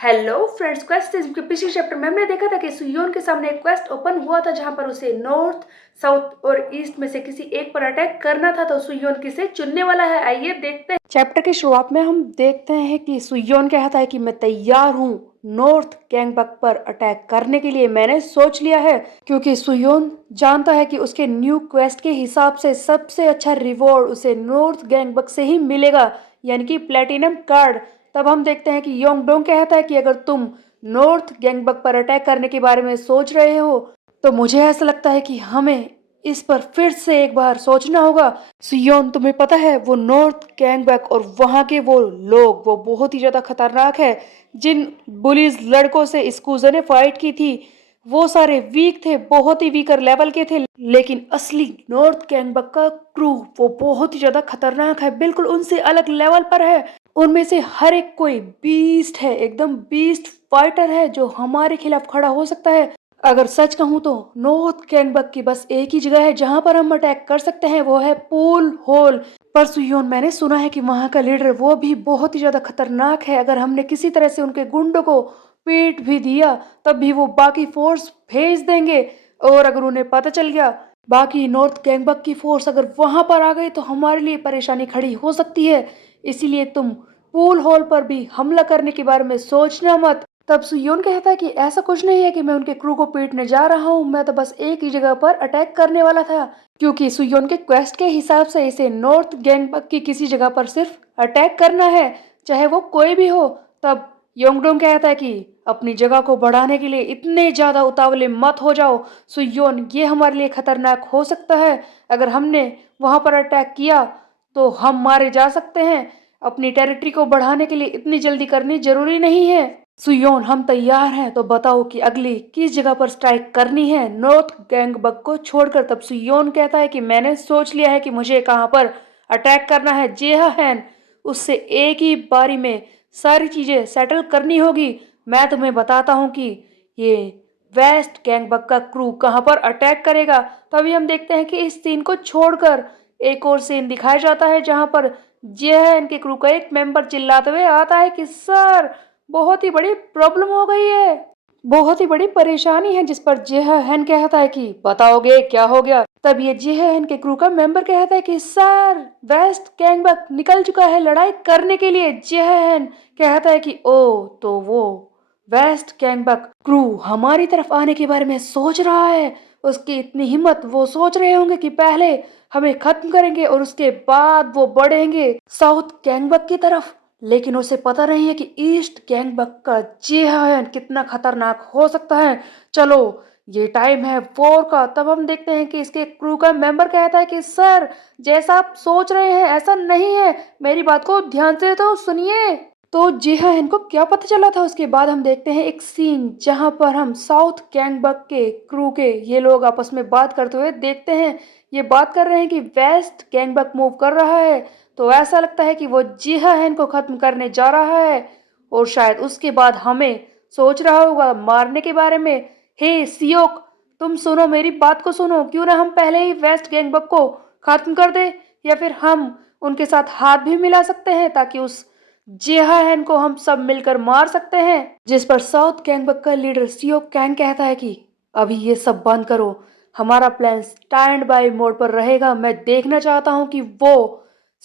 Hello friends, quest के पिछले chapter में हमने देखा था कि सुयोन के सामने एक क्वेस्ट ओपन हुआ था जहां पर उसे नॉर्थ, साउथ और ईस्ट में से किसी एक पर अटैक करना था। तो सुयोन किसे चुनने वाला है, आइए देखते हैं। चैप्टर की शुरुआत में हम देखते हैं कि सुयोन कहता है कि मैं तैयार हूँ नॉर्थ गैंगबक पर अटैक करने के लिए। मैंने सोच लिया है, क्योंकि सुयोन जानता है कि उसके न्यू क्वेस्ट के हिसाब से सबसे अच्छा रिवॉर्ड उसे नॉर्थ गैंगबक से ही मिलेगा, यानी कि प्लेटिनम कार्ड। तब हम देखते हैं कि योंगडोंग कहता है कि अगर तुम नॉर्थ गैंगबक पर अटैक करने के बारे में सोच रहे हो तो मुझे ऐसा लगता है कि हमें इस पर फिर से एक बार सोचना होगा। सियोन, तुम्हें पता है वो नॉर्थ गैंगबक और वहां के वो लोग वो बहुत ही ज्यादा खतरनाक है। जिन बुलीज लड़कों से इस कूजर ने फाइट की थी वो सारे वीक थे, बहुत ही वीकर लेवल के थे। लेकिन असली नॉर्थ गैंगबक का क्रू वो बहुत ही ज्यादा खतरनाक है, बिल्कुल उनसे अलग लेवल पर है। उनमें से हर एक कोई बीस्ट है, एकदम बीस्ट फाइटर है जो हमारे खिलाफ खड़ा हो सकता है। अगर सच कहूं तो नॉर्थ गैंगबक की बस एक ही जगह है जहां पर हम अटैक कर सकते हैं, वो है पूल होल। पर सुयोन, मैंने सुना है कि वहां का लीडर वो भी बहुत ही ज्यादा खतरनाक है। अगर हमने किसी तरह से उनके गुंडों को पीट भी दिया तब भी वो बाकी फोर्स भेज देंगे। और अगर उन्हें पता चल गया बाकी नॉर्थ गैंगबक की फोर्स अगर वहां पर आ गई तो हमारे लिए परेशानी खड़ी हो सकती है। इसीलिए तुम पूल हॉल पर भी हमला करने के बारे में सोचना मत। तब सुयोन कहता है कि ऐसा कुछ नहीं है कि मैं उनके क्रू को पीटने जा रहा हूँ, मैं तो बस एक ही जगह पर अटैक करने वाला था, क्योंकि सुयोन के क्वेस्ट के हिसाब से इसे नॉर्थ गैंगबक की किसी जगह पर सिर्फ अटैक करना है, चाहे वो कोई भी हो। तब योंगडोंग कहता है कि अपनी जगह को बढ़ाने के लिए इतने ज्यादा उतावले मत हो जाओ सुयोन, ये हमारे लिए खतरनाक हो सकता है। अगर हमने वहां पर अटैक किया तो हम मारे जा सकते हैं। अपनी टेरिटरी को बढ़ाने के लिए इतनी जल्दी करनी जरूरी नहीं है। सुयोन, हम तैयार हैं, तो बताओ कि अगली किस जगह पर स्ट्राइक करनी है नॉर्थ गैंगबक को छोड़कर। तब सुयोन कहता है कि मैंने सोच लिया है कि मुझे कहां पर अटैक करना है। जेहान, उससे एक ही बारी में सारी चीजें सेटल करनी होगी। मैं तुम्हें बताता हूँ कि ये वेस्ट गैंगबक का क्रू कहां पर अटैक करेगा। तभी हम देखते हैं कि इस सीन को छोड़कर एक और सीन दिखाया जाता है जहां पर जेएन के क्रू का एक मेंबर चिल्लाते हुए आता है कि सर, बहुत ही बड़ी प्रॉब्लम हो गई है, बहुत ही बड़ी परेशानी है। जिस पर जेएन कहता है कि बताओगे क्या हो गया। तब ये जेएन के क्रू का मेंबर कहता है कि सर, वेस्ट गैंगबक निकल चुका है लड़ाई करने के लिए। जेएन कहता है कि ओ, तो वो वेस्ट गैंगबक क्रू हमारी तरफ आने के बारे में सोच रहा है। उसकी इतनी हिम्मत, वो सोच रहे होंगे कि पहले हमें खत्म करेंगे और उसके बाद वो बढ़ेंगे साउथ गैंगबक की तरफ। लेकिन उसे पता नहीं है कि ईस्ट गैंगबक का जेहान कितना खतरनाक हो सकता है। चलो, ये टाइम है वॉर का। तब हम देखते हैं कि इसके क्रू का मेंबर कहता है कि सर, जैसा आप सोच रहे हैं ऐसा नहीं है, मेरी बात को ध्यान से तो सुनिए। तो जी हाँ, इनको क्या पता चला था। उसके बाद हम देखते हैं एक सीन जहां पर हम साउथ गैंगबक के क्रू के ये लोग आपस में बात करते हुए देखते हैं। ये बात कर रहे हैं कि वेस्ट गैंगबक मूव कर रहा है, तो ऐसा लगता है कि वो जिहान को खत्म करने जा रहा है और शायद उसके बाद हमें सोच रहा होगा मारने के बारे में। हे सियोक, तुम सुनो, मेरी बात को सुनो, क्यों ना हम पहले ही वेस्ट गैंगबक को खत्म कर दे, या फिर हम उनके साथ हाथ भी मिला सकते हैं ताकि उस जेहान को हम सब मिलकर मार सकते हैं। जिस पर साउथ गैंगबक का लीडर सियोक कैंग कहता है कि अभी ये सब बंद करो, हमारा प्लान स्टैंड बाय मोड पर रहेगा। मैं देखना चाहता हूँ कि वो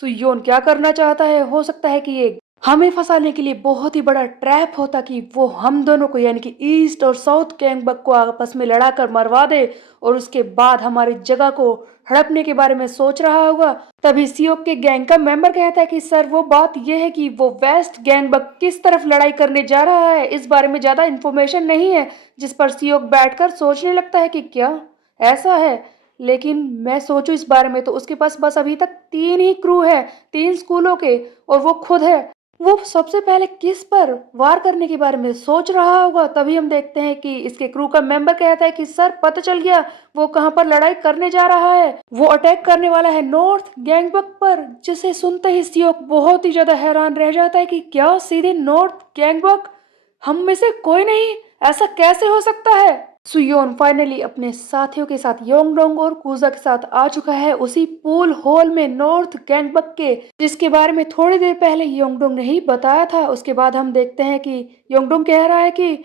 सुयोन क्या करना चाहता है। हो सकता है कि ये हमें फंसाने के लिए बहुत ही बड़ा ट्रैप होता कि वो हम दोनों को, यानी कि ईस्ट और साउथ गैंगबक को आपस में लड़ाकर मरवा दे और उसके बाद हमारी जगह को हड़पने के बारे में सोच रहा होगा। तभी सियोक के गैंग का मेंबर कहता है कि सर, वो बात यह है कि वो वेस्ट गैंगबक किस तरफ लड़ाई करने जा रहा है, इस बारे में ज्यादा इन्फॉर्मेशन नहीं है। जिस पर सियोक बैठकर सोचने लगता है कि क्या ऐसा है। लेकिन मैं सोचूं इस बारे में तो उसके पास बस अभी तक 3 ही क्रू है, 3 स्कूलों के, और वो खुद है। वो सबसे पहले किस पर वार करने के बारे में सोच रहा होगा। तभी हम देखते हैं कि इसके क्रू का मेंबर कहता है कि सर, पता चल गया, वो कहां पर लड़ाई करने जा रहा है। वो अटैक करने वाला है नॉर्थ गैंगबक पर। जिसे सुनते ही सियोक बहुत ही ज्यादा हैरान रह जाता है कि क्या सीधे नॉर्थ गैंगबक? हम में से कोई नहीं, ऐसा कैसे हो सकता है। सुयोन फाइनली अपने साथियों के साथ योंगडोंग और कुजा के साथ आ चुका है उसी पूल हॉल में नॉर्थ गैंगबक के, जिसके बारे में थोड़ी देर पहले योंगडोंग ने ही बताया था। उसके बाद हम देखते हैं कि योंगडोंग कह रहा है कि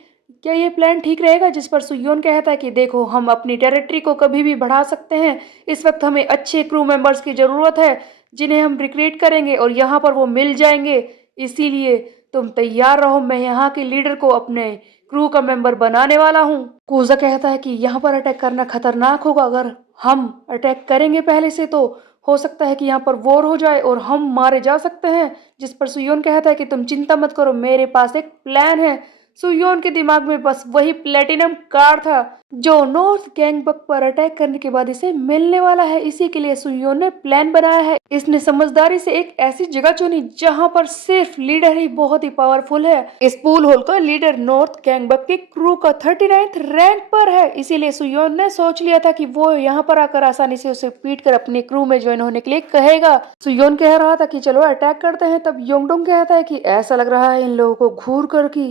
क्या ये प्लान ठीक रहेगा, जिस पर सुयोन कहता है कि देखो, हम अपनी टेरिटरी को कभी भी बढ़ा सकते हैं। इस वक्त हमें अच्छे क्रू मेंबर्स की ज़रूरत है जिन्हें हम रिक्रूट करेंगे और यहाँ पर वो मिल जाएंगे। इसीलिए तुम तैयार रहो, मैं यहाँ के लीडर को अपने क्रू का मेंबर बनाने वाला हूँ। कोजा कहता है कि यहाँ पर अटैक करना खतरनाक होगा। अगर हम अटैक करेंगे पहले से तो हो सकता है कि यहाँ पर वॉर हो जाए और हम मारे जा सकते हैं। जिस पर सुयोन कहता है कि तुम चिंता मत करो, मेरे पास एक प्लान है। सुयोन के दिमाग में बस वही प्लेटिनम कार था जो नॉर्थ गैंगबक पर अटैक करने के बाद इसे मिलने वाला है। इसी के लिए सुयोन ने प्लान बनाया है। इसने समझदारी से एक ऐसी जगह चुनी जहां पर सिर्फ लीडर ही बहुत ही पावरफुल है। इस पूल होल का लीडर नॉर्थ गैंगबक के क्रू का 39th रैंक पर है। इसीलिए सुयोन ने सोच लिया था कि वो यहाँ पर आकर आसानी से उसे पीट कर अपने क्रू में ज्वाइन होने के लिए कहेगा। सुयोन कह रहा था कि चलो अटैक करते हैं। तब योंगडोंग कहता है कि ऐसा लग रहा है इन लोगों को घूर कर की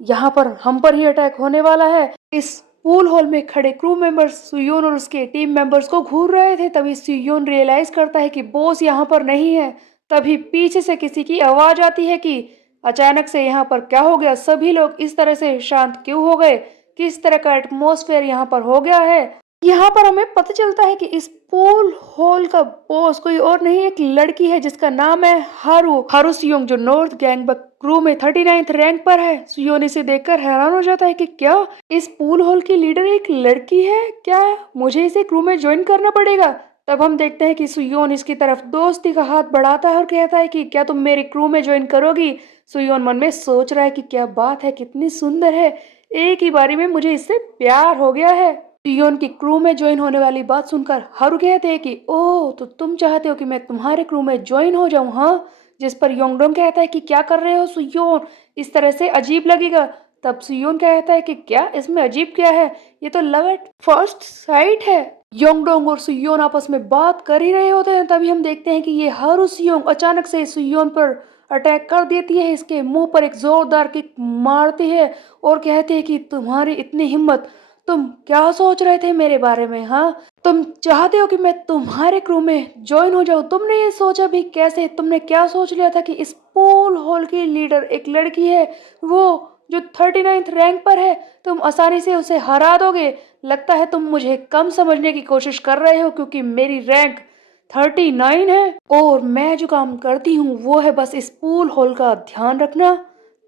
यहाँ पर हम पर ही अटैक होने वाला है। इस पूल हॉल में खड़े क्रू मेंबर्स सुयोन और उसके टीम मेंबर्स को घूर रहे थे। तभी सुयोन रियलाइज करता है कि बॉस यहाँ पर नहीं है। तभी पीछे से किसी की आवाज आती है कि अचानक से यहाँ पर क्या हो गया, सभी लोग इस तरह से शांत क्यों हो गए, किस तरह का एटमॉस्फेयर यहाँ पर हो गया है। यहाँ पर हमें पता चलता है कि इस पूल हॉल का बॉस कोई और नहीं, एक लड़की है जिसका नाम है हारू हारू सियोंग, जो नॉर्थ गैंगबक क्रू में 39th रैंक पर है। सुयोन इसे देखकर हैरान हो जाता है कि क्या इस पूल हॉल की लीडर एक लड़की है, क्या मुझे इसे क्रू में ज्वाइन करना पड़ेगा। तब हम देखते हैं कि सुयोन इसकी तरफ दोस्ती का हाथ बढ़ाता है और कहता है कि क्या तुम मेरे क्रू में ज्वाइन करोगी। सुयोन मन में सोच रहा है कि क्या बात है, कितनी सुंदर है, एक ही बारी में मुझे इससे प्यार हो गया है। सुयोन की क्रू में ज्वाइन होने वाली बात सुनकर हारू कहते हैं कि ओह, तो तुम चाहते हो कि मैं तुम्हारे क्रू में ज्वाइन हो जाऊं, हाँ। जिस पर योंगडोंग कहता है कि क्या कर रहे हो सुयोन, इस तरह से अजीब लगेगा। तब सुयोन कहता है कि क्या इसमें अजीब क्या है, ये तो लव एट फर्स्ट साइट है। योंगडोंग और सुयोन आपस में बात कर ही रहे होते हैं। तभी हम देखते हैं कि ये हारू सियोंग अचानक से सुयोन पर अटैक कर देती है, इसके मुंह पर एक जोरदार किक मारती है और कहती है कि तुम्हारी इतनी हिम्मत, तुम क्या सोच रहे थे मेरे बारे में, हाँ। तुम चाहते हो कि मैं तुम्हारे क्रू में ज्वाइन हो जाऊं। तुमने ये सोचा भी कैसे, तुमने क्या सोच लिया था कि इस पूल हॉल की लीडर एक लड़की है, वो जो 39th रैंक पर है, तुम आसानी से उसे हरा दोगे। लगता है तुम मुझे कम समझने की कोशिश कर रहे हो, क्योंकि मेरी रैंक 39 है और मैं जो काम करती हूँ वो है बस इस पूल हॉल का ध्यान रखना।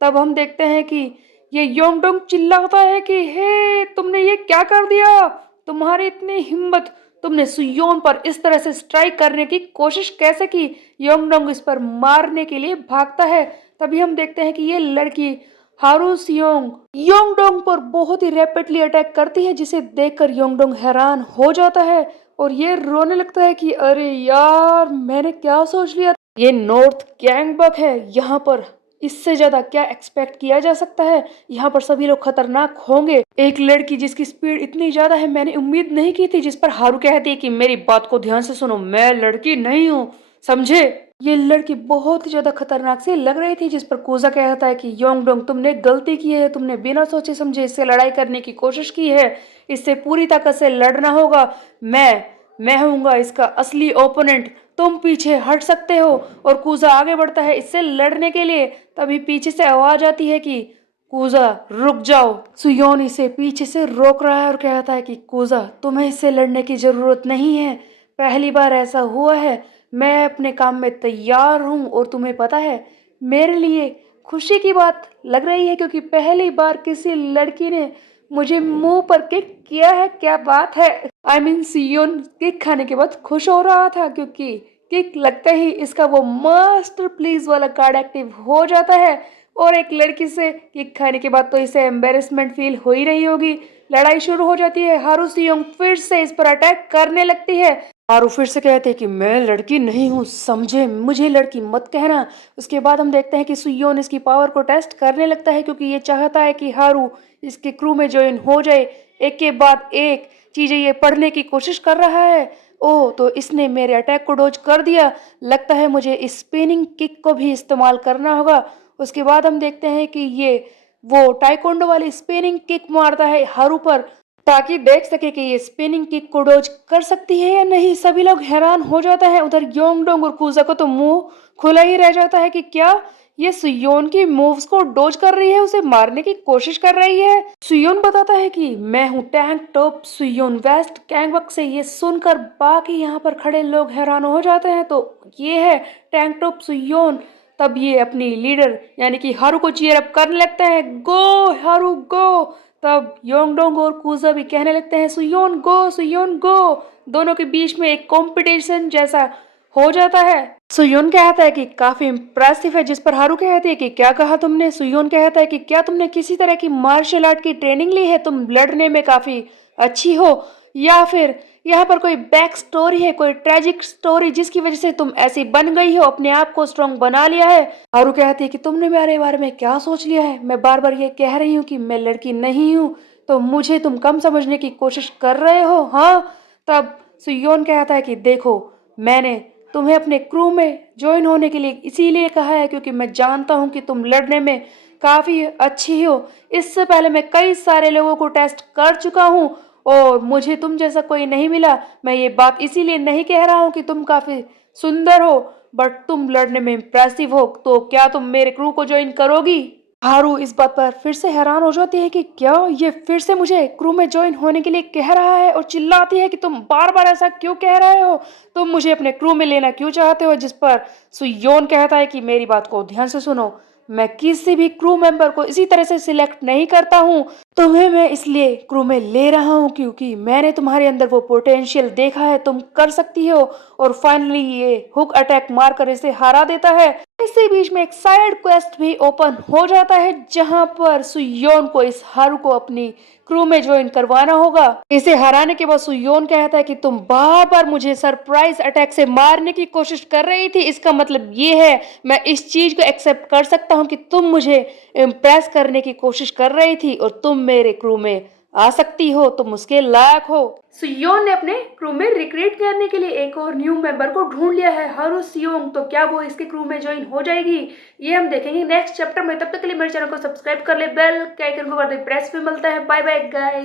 तब हम देखते हैं कि ये योंगडोंग चिल्लाता है कि हे, तुमने ये क्या कर दिया, तुम्हारी इतनी हिम्मत, तुमने सुयोन पर इस तरह से स्ट्राइक करने की कोशिश कैसे की। योंगडोंग इस पर मारने के लिए भागता है। तभी हम देखते हैं कि ये लड़की हारू सियोंग योंगडोंग पर बहुत ही रैपिडली अटैक करती है, जिसे देखकर योंगडोंग हैरान हो जाता है और ये रोने लगता है कि अरे यार, मैंने क्या सोच लिया। ये नॉर्थ गैंगबक है, यहाँ पर इससे ज्यादा क्या एक्सपेक्ट किया जा सकता है। यहाँ पर सभी लोग खतरनाक होंगे। एक लड़की जिसकी स्पीड इतनी ज्यादा है, मैंने उम्मीद नहीं की थी। जिस पर हारू कहती है कि मेरी बात को ध्यान से सुनो, मैं लड़की नहीं हूँ, समझे। ये लड़की बहुत ही ज्यादा खतरनाक से लग रही थी। जिस पर कोजा कहता है कि योंगडोंग, तुमने गलती की है, तुमने बिना सोचे समझे इससे लड़ाई करने की कोशिश की है, इससे पूरी ताकत से लड़ना होगा। मैं हूँगा इसका असली ओपोनेंट, तुम पीछे हट सकते हो। और कूजा आगे बढ़ता है इससे लड़ने के लिए। तभी पीछे से आवाज आती है कि कूजा रुक जाओ। सुयोन इसे पीछे से रोक रहा है और कहता है कि कूजा, तुम्हें इससे लड़ने की जरूरत नहीं है, पहली बार ऐसा हुआ है, मैं अपने काम में तैयार हूँ। और तुम्हें पता है, मेरे लिए खुशी की बात लग रही है, क्योंकि पहली बार किसी लड़की ने मुझे मुंह पर किक किया है। क्या बात है, आई मीन सियोन किक खाने के बाद खुश हो रहा था, क्योंकि किक लगते ही इसका वो मास्टर प्लीज वाला कार्ड एक्टिव हो जाता है। और एक लड़की से किक खाने के बाद तो इसे एम्बेरसमेंट फील हो ही रही होगी। लड़ाई शुरू हो जाती है। हारू सियोंग फिर से इस पर अटैक करने लगती है। हारू फिर से कहते हैं कि मैं लड़की नहीं हूँ, समझे, मुझे लड़की मत कहना। उसके बाद हम देखते हैं कि सुयोन इसकी पावर को टेस्ट करने लगता है, क्योंकि ये चाहता है कि हारू इसके क्रू में ज्वाइन हो जाए। एक के बाद एक चीजें ये पढ़ने की कोशिश कर रहा है। ओह, तो इसने मेरे अटैक को डॉज कर दिया, लगता है मुझे इस स्पिनिंग किक को भी इस्तेमाल करना होगा। उसके बाद हम देखते हैं कि ये वो टाइकोंडो वाली स्पिनिंग किक मारता है हारू पर। ताकि देख सके कि ये स्पिनिंग किक को डॉज कर सकती है या नहीं। सभी लोग हैरान हो जाता है। उधर योंगडोंग और कुजा को तो मुंह खुला ही रह जाता है कि क्या ये सुयोन की मूव्स को डॉज कर रही है, उसे मारने की कोशिश कर रही है। सुयोन बताता है कि मैं हूँ टैंक टॉप सुयोन वेस्ट कैंगवक से। ये सुनकर बाकी यहाँ पर खड़े लोग हैरान हो जाते हैं। तो ये है टैंक टॉप सुयोन। तब ये अपनी लीडर यानी कि हारू को चीयर अप करने लगता है, गो हारू गो। तब योंगडोंग और कुजा भी कहने लगते हैं सुयोन गो सुयोन गो। दोनों के बीच में एक कंपटीशन जैसा हो जाता है। सुयोन कहता है कि काफी इम्प्रेसिव है, जिस पर हारू कहती है कि क्या कहा तुमने। सुयोन कहता है कि क्या तुमने किसी तरह की मार्शल आर्ट की ट्रेनिंग ली है, तुम लड़ने में काफी अच्छी हो, या फिर यहाँ पर कोई बैक स्टोरी है, कोई ट्रेजिक स्टोरी जिसकी वजह से तुम ऐसी बन गई हो, अपने आप को स्ट्रॉन्ग बना लिया है। हारू कहती है कि तुमने मेरे बारे में क्या सोच लिया है, मैं बार बार ये कह रही हूँ कि मैं लड़की नहीं हूँ, तो मुझे तुम कम समझने की कोशिश कर रहे हो। हाँ। तब सुयोन कहता है कि देखो, मैंने तुम्हें अपने क्रू में ज्वाइन होने के लिए इसीलिए कहा है क्योंकि मैं जानता हूँ कि तुम लड़ने में काफी अच्छी हो। इससे पहले मैं कई सारे लोगों को टेस्ट कर चुका हूँ और मुझे तुम जैसा कोई नहीं मिला। मैं ये बात इसीलिए नहीं कह रहा हूँ कि तुम काफी सुंदर हो, बट तुम लड़ने में इम्प्रेसिव हो। तो क्या तुम मेरे क्रू को ज्वाइन करोगी। हारू इस बात पर फिर से हैरान हो जाती है कि क्या ये फिर से मुझे क्रू में ज्वाइन होने के लिए कह रहा है, और चिल्लाती है कि तुम बार बार ऐसा क्यों कह रहे हो, तुम मुझे अपने क्रू में लेना क्यों चाहते हो। जिस पर सुयोन कहता है कि मेरी बात को ध्यान से सुनो, मैं किसी भी क्रू मेंबर को इसी तरह से सिलेक्ट नहीं करता हूँ। तुम्हें मैं इसलिए क्रू में ले रहा हूँ क्योंकि मैंने तुम्हारे अंदर वो पोटेंशियल देखा है, तुम कर सकती हो। और फाइनली ये हुक अटैक मारकर इसे हरा देता है। इसी बीच में एक साइड क्वेस्ट भी ओपन हो जाता है जहां पर सुयोन को इस हारू को अपनी क्रू में ज्वाइन करवाना होगा। इसे हराने के बाद सुयोन कहता है कि तुम बार बार मुझे सरप्राइज अटैक से मारने की कोशिश कर रही थी, इसका मतलब ये है मैं इस चीज को एक्सेप्ट कर सकता हूँ कि तुम मुझे इम्प्रेस करने की कोशिश कर रही थी और तुम मेरे क्रू में आ सकती हो, तुम उसके लायक हो। सुयोन ने अपने क्रू में रिक्रूट करने के लिए एक और न्यू मेंबर को ढूंढ लिया है, हारू सियोंग। तो क्या वो इसके क्रू में ज्वाइन हो जाएगी, ये हम देखेंगे नेक्स्ट चैप्टर में। तब तक के लिए मेरे चैनल को सब्सक्राइब कर ले, बेल के आइकन को कर दे प्रेस पे। मिलता है, बाय बाय गाइस।